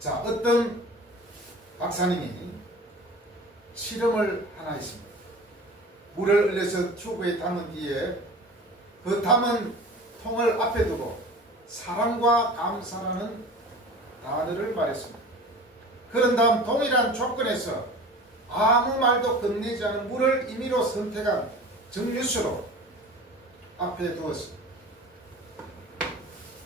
자, 어떤 박사님이 실험을 하나 했습니다. 물을 흘려서 튜브에 담은 뒤에 그 담은 통을 앞에 두고 사랑과 감사라는 단어를 말했습니다. 그런 다음 동일한 조건에서 아무 말도 건네지 않은 물을 임의로 선택한 정류수로 앞에 두었습니다.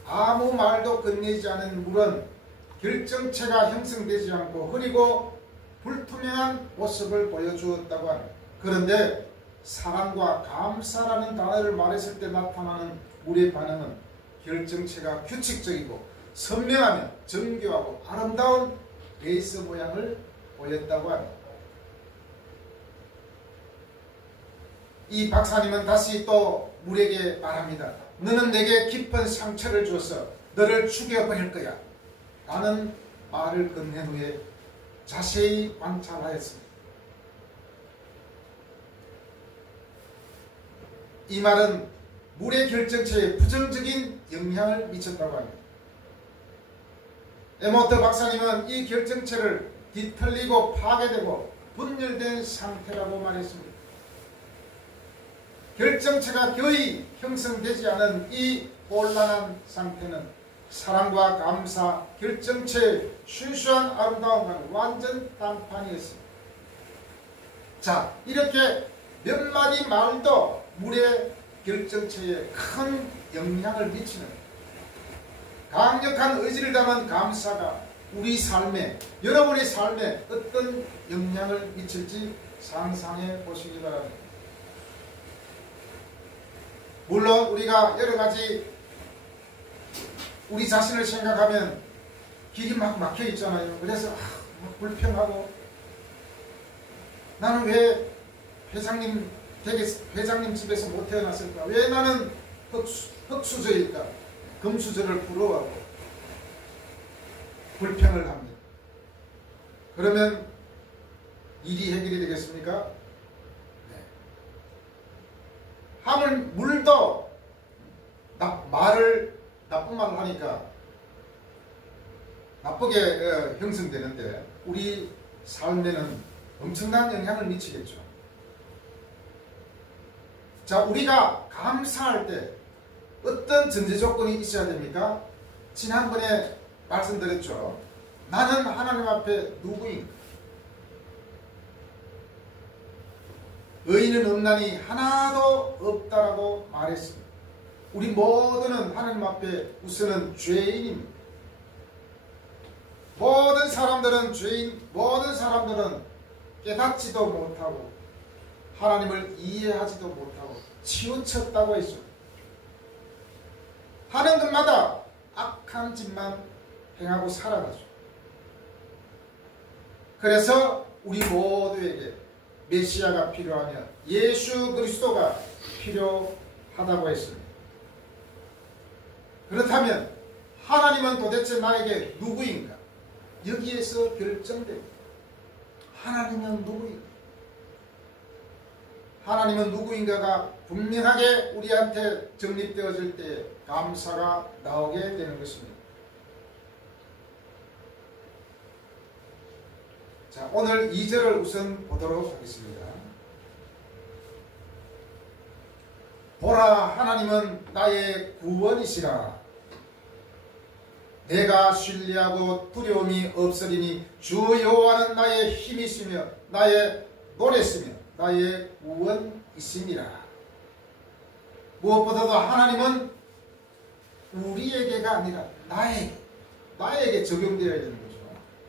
아무 말도 건네지 않은 물은 결정체가 형성되지 않고 흐리고 불투명한 모습을 보여주었다고 합니다. 그런데 사랑과 감사라는 단어를 말했을 때 나타나는 물의 반응은 결정체가 규칙적이고 선명하며 정교하고 아름다운 레이스 모양을 보였다고 합니다. 이 박사님은 다시 또 물에게 말합니다. 너는 내게 깊은 상처를 주어서 너를 죽여버릴 거야 라는 말을 건넨 후에 자세히 관찰하였습니다. 이 말은 물의 결정체에 부정적인 영향을 미쳤다고 합니다. 에모트 박사님은 이 결정체를 뒤틀리고 파괴되고 분열된 상태라고 말했습니다. 결정체가 거의 형성되지 않은 이 곤란한 상태는 사랑과 감사, 결정체의 순수한 아름다움과는 완전 딴판이었습니다. 자, 이렇게 몇 마디 말도 물의 결정체에 큰 영향을 미치는 강력한 의지를 담은 감사가 우리 삶에, 여러분의 삶에 어떤 영향을 미칠지 상상해 보시기 바랍니다. 물론 우리가 여러가지 우리 자신을 생각하면 길이 막 막혀 있잖아요. 그래서 막 불평하고 나는 왜 회장님 집에서 못 태어났을까? 왜 나는 흙수저일까? 금수저를 부러워하고 불평을 합니다. 그러면 일이 해결이 되겠습니까? 네. 하물 물도 나쁜 말을 하니까 나쁘게 형성되는데 우리 삶에는 엄청난 영향을 미치겠죠. 자, 우리가 감사할 때 어떤 전제 조건이 있어야 됩니까? 지난번에 말씀드렸죠. 나는 하나님 앞에 누구인가? 의인은 없나니 하나도 없다라고 말했습니다. 우리 모두는 하나님 앞에 우선은 죄인입니다. 모든 사람들은 죄인, 모든 사람들은 깨닫지도 못하고 하나님을 이해하지도 못하고 치우쳤다고 했죠. 하는 것마다 악한 짓만 행하고 살아가죠. 그래서 우리 모두에게 메시아가 필요하며 예수 그리스도가 필요하다고 했습니다. 그렇다면 하나님은 도대체 나에게 누구인가? 여기에서 결정됩니다. 하나님은 누구인가? 하나님은 누구인가가 분명하게 우리한테 정립되어질 때 감사가 나오게 되는 것입니다. 자, 오늘 2절을 우선 보도록 하겠습니다. 보라, 하나님은 나의 구원이시라. 내가 신뢰하고 두려움이 없으리니 주 여호와는 나의 힘이시며 나의 노래시며 나의 구원이시니라. 무엇보다도 하나님은 우리에게가 아니라 나에게 적용되어야 되는 거죠.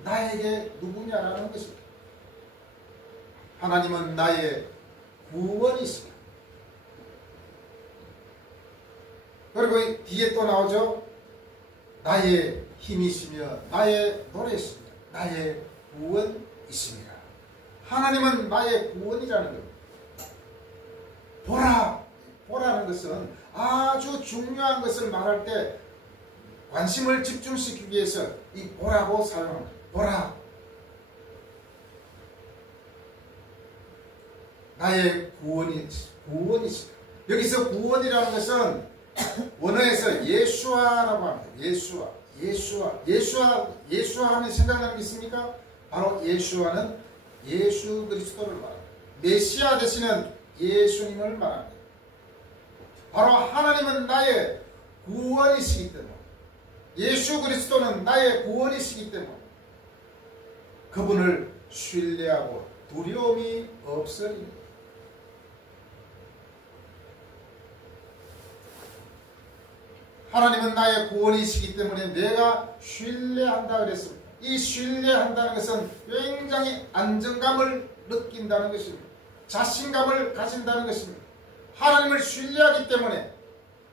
나에게 누구냐라는 것입니다. 하나님은 나의 구원이시다. 그리고 뒤에 또 나오죠. 나의 힘이시며 나의 노래이시며 나의 구원이십니다. 하나님은 나의 구원이라는 겁니다. 보라는 것은 아주 중요한 것을 말할 때 관심을 집중시키기 위해서 이 보라고 사용합니다. 보라. 나의 구원이시다. 여기서 구원이라는 것은 원어에서 예수아라고 합니다. 예수아. 예수와 하면 생각나는 게 있습니까? 바로 예수와는 예수 그리스도를 말합니다. 메시아 되시는 예수님을 말합니다. 바로 하나님은 나의 구원이시기 때문에, 예수 그리스도는 나의 구원이시기 때문에 그분을 신뢰하고 두려움이 없으리니 하나님은 나의 구원이시기 때문에 내가 신뢰한다 그랬습니다. 이 신뢰한다는 것은 굉장히 안정감을 느낀다는 것입니다. 자신감을 가진다는 것입니다. 하나님을 신뢰하기 때문에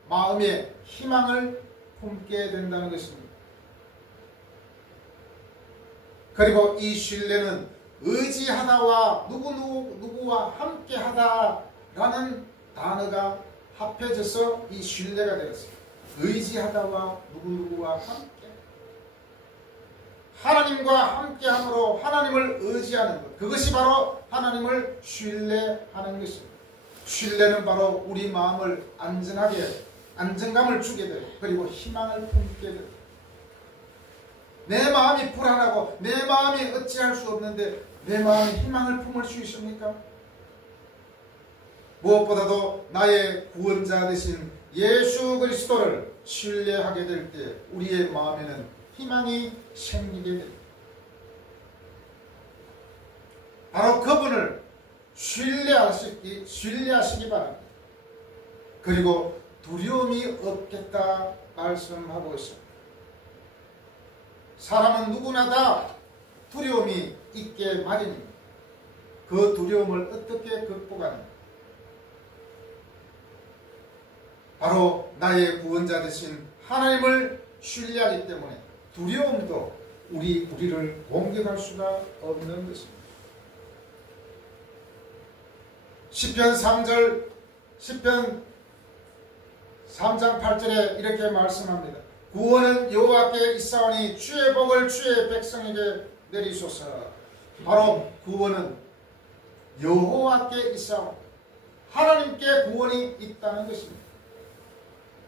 마음에 희망을 품게 된다는 것입니다. 그리고 이 신뢰는 의지하다와 누구와 함께하다라는 단어가 합해져서 이 신뢰가 되었습니다. 의지하다와 누구와 함께, 하나님과 함께함으로 하나님을 의지하는 것, 그것이 바로 하나님을 신뢰하는 것입니다. 신뢰는 바로 우리 마음을 안정감을 주게 돼요. 그리고 희망을 품게 돼요. 내 마음이 불안하고 내 마음이 어찌할 수 없는데 내 마음에 희망을 품을 수 있습니까? 무엇보다도 나의 구원자 되신 예수 그리스도를 신뢰하게 될 때 우리의 마음에는 희망이 생기게 됩니다. 바로 그분을 신뢰하시기 바랍니다. 그리고 두려움이 없겠다 말씀하고 있습니다. 사람은 누구나 다 두려움이 있게 마련입니다. 그 두려움을 어떻게 극복하는가? 바로 나의 구원자 되신 하나님을 신뢰하기 때문에 두려움도 우리를 공격할 수가 없는 것입니다. 시편 3장 8절에 이렇게 말씀합니다. 구원은 여호와께 있사오니 주의 복을 주의 백성에게 내리소서. 바로 구원은 여호와께 있사오니 하나님께 구원이 있다는 것입니다.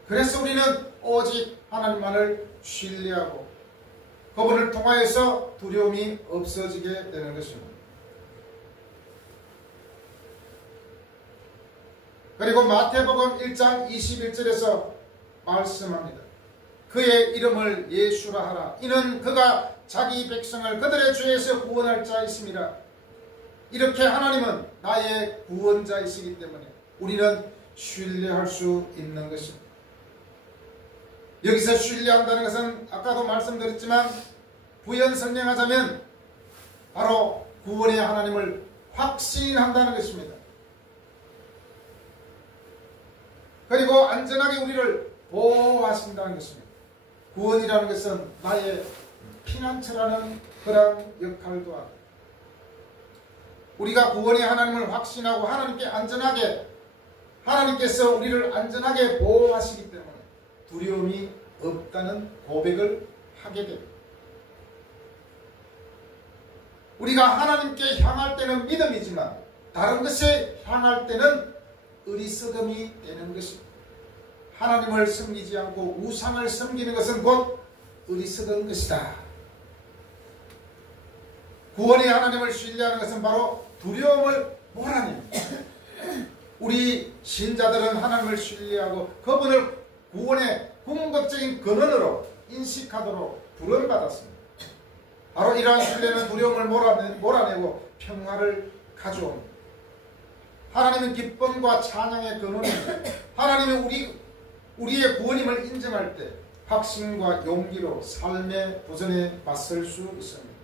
그래서 우리는 오직 하나님만을 신뢰하고 그분을 통하여서 두려움이 없어지게 되는 것입니다. 그리고 마태복음 1장 21절에서 말씀합니다. 그의 이름을 예수라 하라. 이는 그가 자기 백성을 그들의 죄에서 구원할 자이심이라. 이렇게 하나님은 나의 구원자이시기 때문에 우리는 신뢰할 수 있는 것입니다. 여기서 신뢰한다는 것은 아까도 말씀드렸지만 부연설명하자면 바로 구원의 하나님을 확신한다는 것입니다. 그리고 안전하게 우리를 보호하신다는 것입니다. 구원이라는 것은 나의 피난처라는 그런 역할도 하고 우리가 구원의 하나님을 확신하고 하나님께서 우리를 안전하게 보호하시기 때문에 두려움이 없다는 고백을 하게 됩니다. 우리가 하나님께 향할 때는 믿음이지만 다른 것에 향할 때는 어리석음이 되는 것입니다. 하나님을 섬기지 않고 우상을 섬기는 것은 곧 어리석은 것이다. 구원의 하나님을 신뢰하는 것은 바로 두려움을 몰아냅니다. 우리 신자들은 하나님을 신뢰하고 그분을 구원의 궁극적인 근원으로 인식하도록 부름받았습니다. 바로 이러한 신뢰는 두려움을 몰아내고 평화를 가져옵니다. 하나님은 기쁨과 찬양의 근원입니다. 하나님이 우리의 구원임을 인정할 때 확신과 용기로 삶의 도전에 맞설 수 있습니다.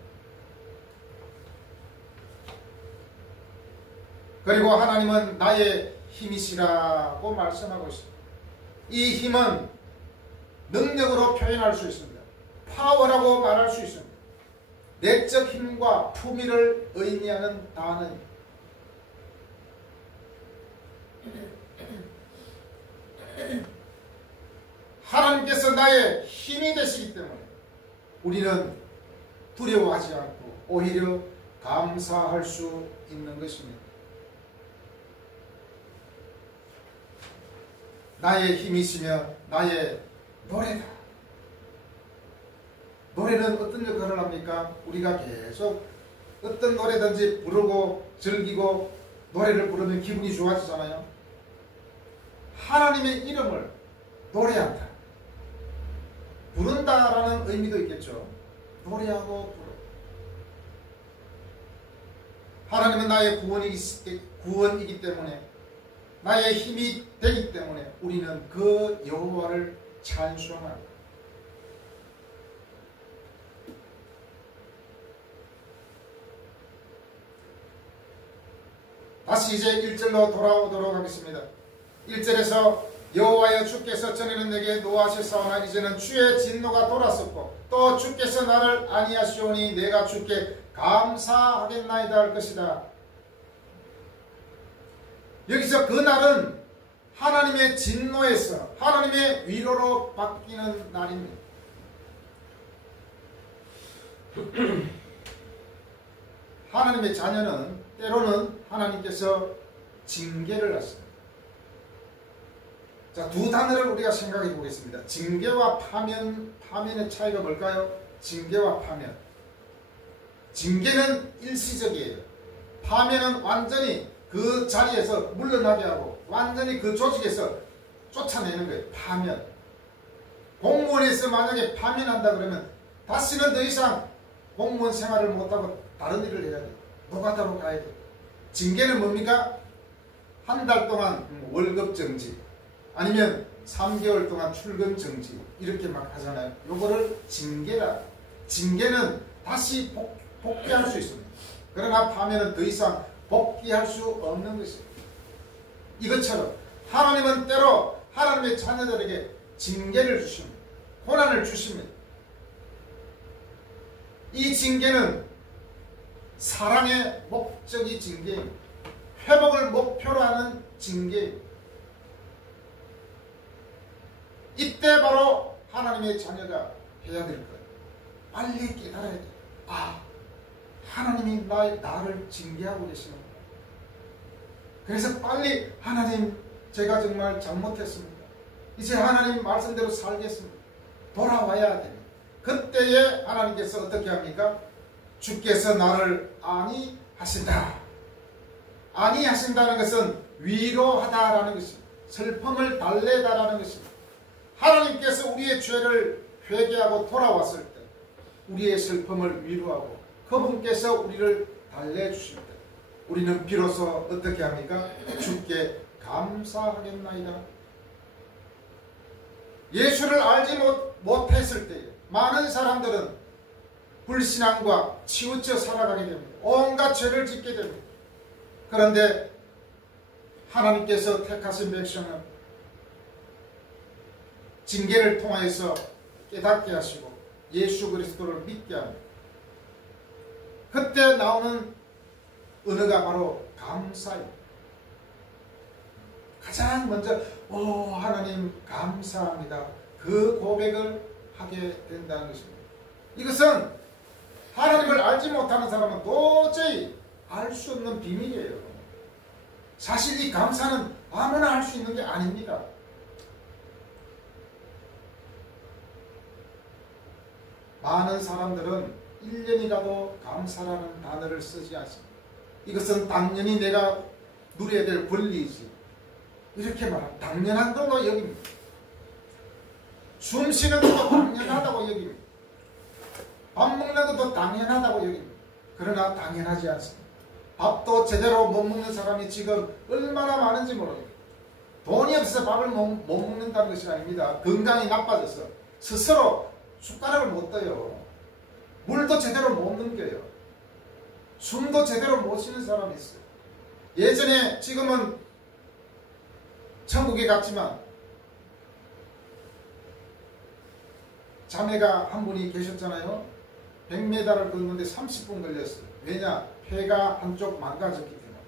그리고 하나님은 나의 힘이시라고 말씀하고 있습니다. 이 힘은 능력으로 표현할 수 있습니다. 파워라고 말할 수 있습니다. 내적 힘과 품위를 의미하는 단어입니다. 하나님께서 나의 힘이 되시기 때문에 우리는 두려워하지 않고 오히려 감사할 수 있는 것입니다. 나의 힘이시며 나의 노래다. 노래는 어떤 역할을 합니까? 우리가 계속 어떤 노래든지 부르고 즐기고 노래를 부르면 기분이 좋아지잖아요. 하나님의 이름을 노래한다. 부른다라는 의미도 있겠죠. 노래하고 부르. 하나님은 나의 구원이기 때문에, 나의 힘이 되기 때문에 우리는 그 여호와를 찬송합니다. 다시 이제 1절로 돌아오도록 하겠습니다. 1절에서 여호와여 주께서 전에는 내게 노하셨사오나 이제는 주의 진노가 돌았었고 또 주께서 나를 아니하시오니 내가 주께 감사하겠나이다 할 것이다. 여기서 그날은 하나님의 진노에서 하나님의 위로로 바뀌는 날입니다. 하나님의 자녀는 때로는 하나님께서 징계를 하십니다. 자, 두 단어를 우리가 생각해 보겠습니다. 징계와 파면의 차이가 뭘까요? 징계와 파면. 징계는 일시적이에요. 파면은 완전히 그 자리에서 물러나게 하고 완전히 그 조직에서 쫓아내는 거예요. 파면. 공무원에서 만약에 파면한다 그러면 다시는 더 이상 공무원 생활을 못하고 다른 일을 해야 돼요. 노가다로 가야 돼요. 징계는 뭡니까? 한 달 동안 월급 정지, 아니면 3개월 동안 출근 정지, 이렇게 막 하잖아요. 요거를 징계라. 징계는 다시 복귀할 수 있습니다. 그러나 파면은 더 이상 복귀할 수 없는 것입니다. 이것처럼 하나님은 때로 하나님의 자녀들에게 징계를 주십니다. 고난을 주십니다. 이 징계는 사랑의 목적이 징계입니다. 회복을 목표로 하는 징계입니다. 이때 바로 하나님의 자녀가 해야 될 거예요. 빨리 깨달아야 돼요. 아, 하나님이 나를 징계하고 계시는구나. 그래서 빨리 하나님, 제가 정말 잘못했습니다. 이제 하나님 말씀대로 살겠습니다. 돌아와야 됩니다. 그때에 하나님께서 어떻게 합니까? 주께서 나를 안위하신다. 안위하신다는 것은 위로하다라는 것입니다. 슬픔을 달래다라는 것입니다. 하나님께서 우리의 죄를 회개하고 돌아왔을 때 우리의 슬픔을 위로하고 그분께서 우리를 달래주실 때 우리는 비로소 어떻게 합니까? 주께 감사하겠나이다. 예수를 알지 못했을 때 많은 사람들은 불신앙과 치우쳐 살아가게 됩니다. 온갖 죄를 짓게 됩니다. 그런데 하나님께서 택하신 백성은 징계를 통하여서 깨닫게 하시고 예수 그리스도를 믿게 합니다. 그때 나오는 은혜가 바로 감사입니다. 가장 먼저 하나님 감사합니다. 그 고백을 하게 된다는 것입니다. 이것은 하나님을 알지 못하는 사람은 도저히 알 수 없는 비밀이에요. 사실 이 감사는 아무나 할 수 있는 게 아닙니다. 많은 사람들은 1년이라도 감사라는 단어를 쓰지 않습니다. 이것은 당연히 내가 누려야 될 권리이지, 이렇게 말합니다. 당연한 걸로 여깁니다. 숨 쉬는 것도 당연하다고 여깁니다. 밥 먹는 것도 당연하다고 여깁니다. 그러나 당연하지 않습니다. 밥도 제대로 못 먹는 사람이 지금 얼마나 많은지 모릅니다. 돈이 없어서 밥을 못 먹는다는 것이 아닙니다. 건강이 나빠져서 스스로 숟가락을 못 떠요. 물도 제대로 못 넘겨요. 숨도 제대로 못 쉬는 사람이 있어요. 예전에, 지금은 천국에 갔지만 자매가 한 분이 계셨잖아요. 100m를 걷는데 30분 걸렸어요. 왜냐? 폐가 한쪽 망가졌기 때문에.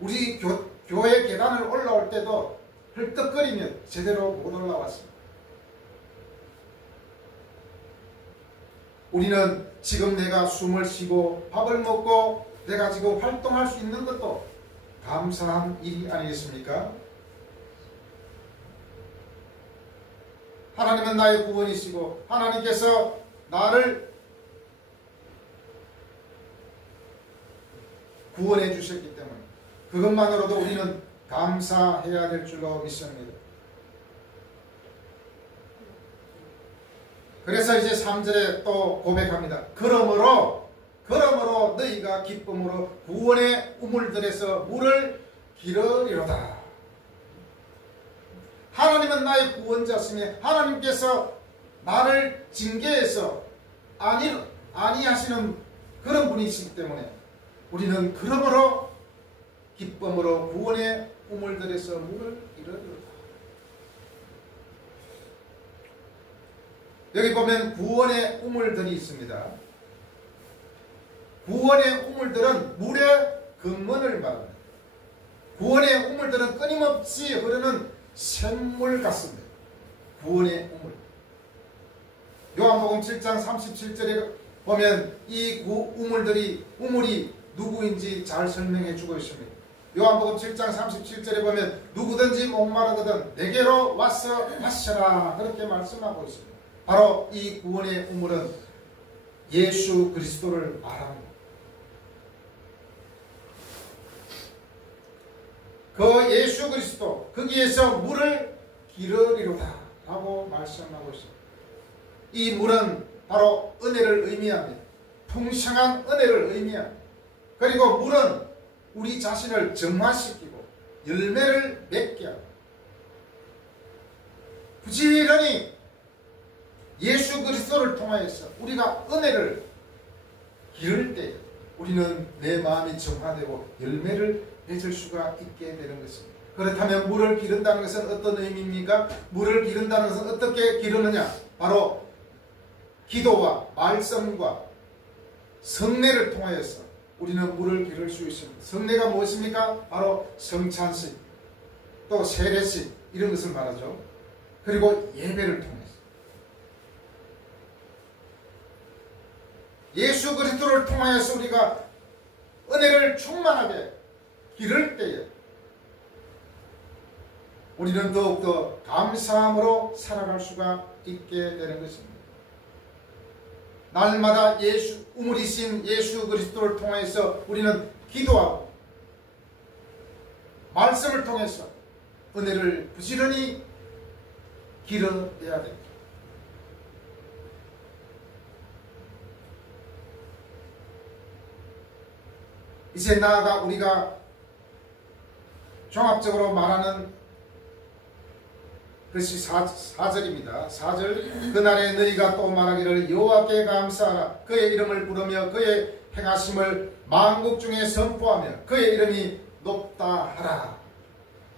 우리 교회 계단을 올라올 때도 헐떡거리며 제대로 못 올라왔습니다. 우리는 지금 내가 숨을 쉬고 밥을 먹고 내가 지금 활동할 수 있는 것도 감사한 일이 아니겠습니까? 하나님은 나의 구원이시고 하나님께서 나를 구원해 주셨기 때문에 그것만으로도 우리는 감사해야 될 줄로 믿습니다. 그래서 이제 3절에 또 고백합니다. 그러므로 너희가 기쁨으로 구원의 우물들에서 물을 기르리로다. 하나님은 나의 구원자시며 하나님께서 나를 징계해서 아니하시는 그런 분이시기 때문에 우리는 그러므로 기쁨으로 구원의 우물들에서 물을 기르리로다. 여기 보면 구원의 우물들이 있습니다. 구원의 우물들은 물의 근원을 말합니다. 구원의 우물들은 끊임없이 흐르는 샘물 같습니다. 구원의 우물. 요한복음 7장 37절에 보면 이 우물이 누구인지 잘 설명해 주고 있습니다. 요한복음 7장 37절에 보면 누구든지 목마르거든 내게로 와서 마셔라 그렇게 말씀하고 있습니다. 바로 이 구원의 우물은 예수 그리스도를 말합니다. 그 예수 그리스도 거기에서 물을 기르리로다 라고 말씀하고 있습니다. 이 물은 바로 은혜를 의미합니다. 풍성한 은혜를 의미합니다. 그리고 물은 우리 자신을 정화시키고 열매를 맺게 합니다. 부지런히 예수 그리스도를 통하여서 우리가 은혜를 기를 때 우리는 내 마음이 정화되고 열매를 맺을 수가 있게 되는 것입니다. 그렇다면 물을 기른다는 것은 어떤 의미입니까? 물을 기른다는 것은 어떻게 기르느냐? 바로 기도와 말씀과 성례를 통하여서 우리는 물을 기를 수 있습니다. 성례가 무엇입니까? 바로 성찬식, 또 세례식 이런 것을 말하죠. 그리고 예배를 통해서 예수 그리스도를 통하여서 우리가 은혜를 충만하게 기를 때에 우리는 더욱더 감사함으로 살아갈 수가 있게 되는 것입니다. 날마다 우물이신 예수 그리스도를 통해서 우리는 기도하고 말씀을 통해서 은혜를 부지런히 기르어야 됩니다. 이제 나아가 우리가 종합적으로 말하는 것이 4절입니다. 4절 그날에 너희가 또 말하기를 여호와께 감사하라. 그의 이름을 부르며 그의 행하심을 만국 중에 선포하며 그의 이름이 높다 하라.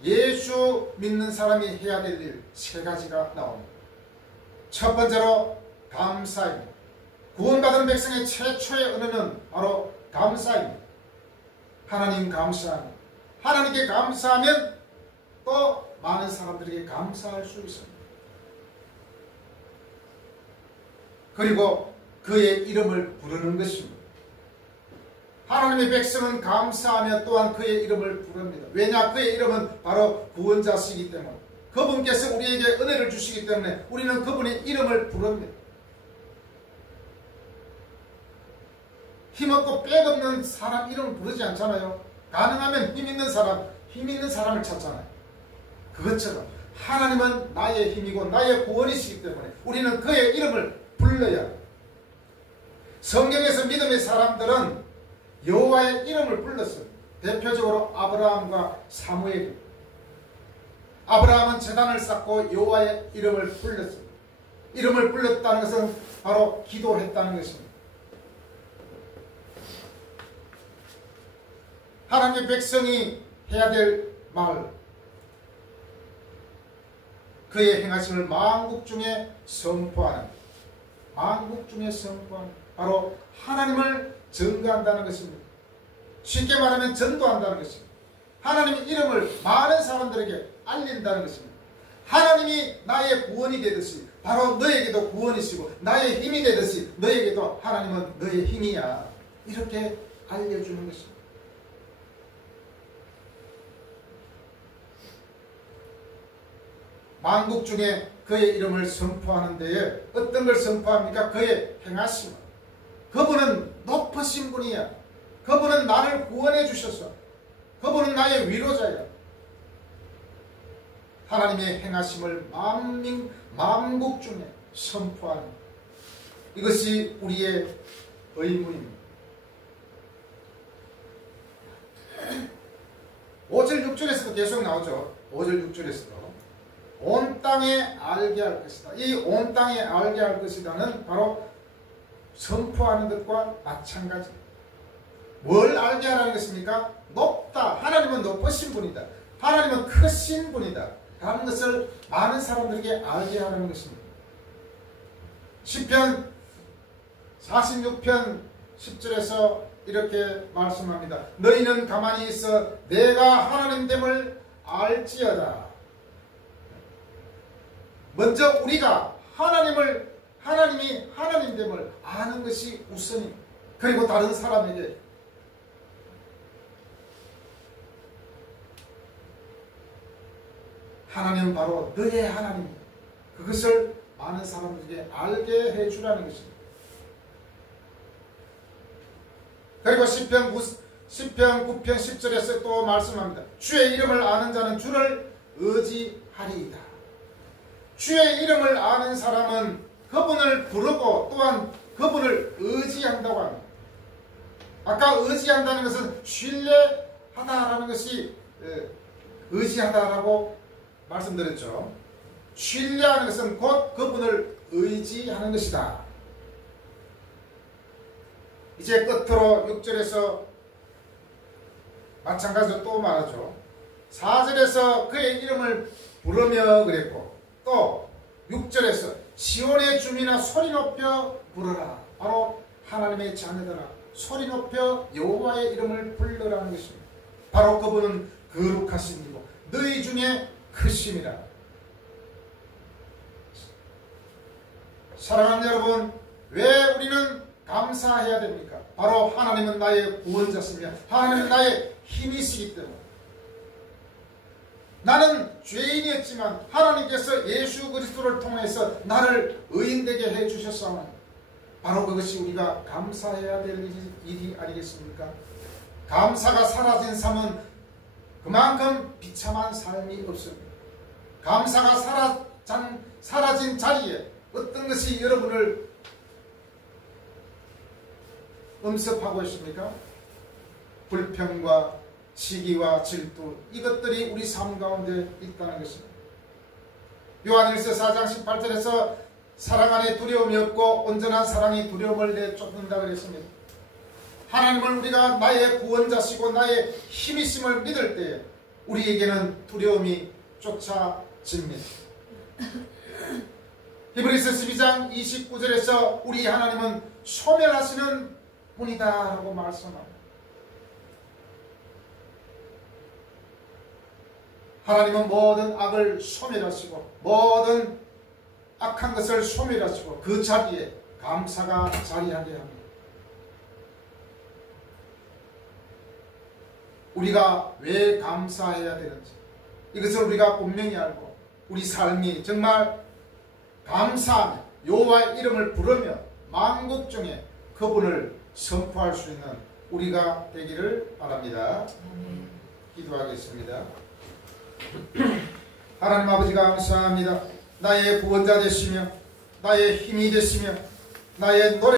예수 믿는 사람이 해야 될 일 3가지가 나옵니다. 첫 번째로 감사입니다. 구원받은 백성의 최초의 은혜는 바로 감사입니다. 하나님 감사합니다. 하나님께 감사하면 또 많은 사람들에게 감사할 수 있습니다. 그리고 그의 이름을 부르는 것입니다. 하나님의 백성은 감사하며 또한 그의 이름을 부릅니다. 왜냐? 그의 이름은 바로 구원자시기 때문에 그분께서 우리에게 은혜를 주시기 때문에 우리는 그분의 이름을 부릅니다. 힘없고 빽없는 사람 이름을 부르지 않잖아요. 가능하면 힘 있는 사람을 찾잖아요. 그것처럼 하나님은 나의 힘이고 나의 구원이시기 때문에 우리는 그의 이름을 불러야 합니다. 성경에서 믿음의 사람들은 여호와의 이름을 불렀어요. 대표적으로 아브라함과 사무엘. 아브라함은 제단을 쌓고 여호와의 이름을 불렀어요. 이름을 불렀다는 것은 바로 기도했다는 것입니다. 하나님의 백성이 해야 될 말, 그의 행하심을 만국 중에 선포하는, 만국 중에 선포하는, 바로 하나님을 전가한다는 것입니다. 쉽게 말하면 전도한다는 것입니다. 하나님의 이름을 많은 사람들에게 알린다는 것입니다. 하나님이 나의 구원이 되듯이 바로 너에게도 구원이시고 나의 힘이 되듯이 너에게도 하나님은 너의 힘이야. 이렇게 알려주는 것입니다. 만국 중에 그의 이름을 선포하는 데에 어떤 걸 선포합니까? 그의 행하심을. 그분은 높으신 분이야. 그분은 나를 구원해 주셔서 그분은 나의 위로자야. 하나님의 행하심을 만국 중에 선포하는 이것이 우리의 의무입니다. 5절 6절에서도 계속 나오죠. 5절 6절에서도 온 땅에 알게 할 것이다. 이 온 땅에 알게 할 것이다는 바로 선포하는 것과 마찬가지. 뭘 알게 하라는 것입니까? 높다. 하나님은 높으신 분이다. 하나님은 크신 분이다. 라는 것을 많은 사람들에게 알게 하라는 것입니다. 시편 46편 10절에서 이렇게 말씀합니다. 너희는 가만히 있어 내가 하나님됨을 알지어다. 먼저 우리가 하나님이 하나님됨을 아는 것이 우선입니다. 그리고 다른 사람에게 하나님은 바로 너의 하나님입니다. 그것을 많은 사람들에게 알게 해주라는 것입니다. 그리고 시편 9편 10절에서 또 말씀합니다. 주의 이름을 아는 자는 주를 의지하리이다. 주의 이름을 아는 사람은 그분을 부르고 또한 그분을 의지한다고 합니다. 아까 의지한다는 것은 신뢰하다라는 것이 의지하다라고 말씀드렸죠. 신뢰하는 것은 곧 그분을 의지하는 것이다. 이제 끝으로 6절에서 마찬가지로 또 말하죠. 4절에서 그의 이름을 부르며 그랬고 또 6절에서 시온의 주민아 소리 높여 부르라. 바로 하나님의 자녀들아 소리 높여 여호와의 이름을 불러라는 것입니다. 바로 그분은 거룩하신 이고 너희 중에 크심이라. 사랑하는 여러분, 왜 우리는 감사해야 됩니까? 바로 하나님은 나의 구원자시며 하나님은 나의 힘이시기 때문에. 나는 죄인이었지만 하나님께서 예수 그리스도를 통해서 나를 의인되게 해주셨사오니 바로 그것이 우리가 감사해야 될 일이 아니겠습니까? 감사가 사라진 삶은 그만큼 비참한 삶이 없습니다. 감사가 사라진 자리에 어떤 것이 여러분을 음습하고 있습니까? 불평과 시기와 질투, 이것들이 우리 삶 가운데 있다는 것입니다. 요한일서 4장 18절에서 사랑 안에 두려움이 없고 온전한 사랑이 두려움을 내쫓는다 그랬습니다. 하나님을 우리가 나의 구원자시고 나의 힘이심을 믿을 때에 우리에게는 두려움이 쫓아집니다. 히브리서 12장 29절에서 우리 하나님은 소멸하시는 분이다 라고 말씀합니다. 하나님은 모든 악을 소멸하시고 모든 악한 것을 소멸하시고 그 자리에 감사가 자리하게 합니다. 우리가 왜 감사해야 되는지 이것을 우리가 분명히 알고 우리 삶이 정말 감사하며 여호와의 이름을 부르며 만국 중에 그분을 선포할 수 있는 우리가 되기를 바랍니다. 기도하겠습니다. 하나님 아버지 감사합니다. 나의 구원자 되시며 나의 힘이 되시며 나의 노래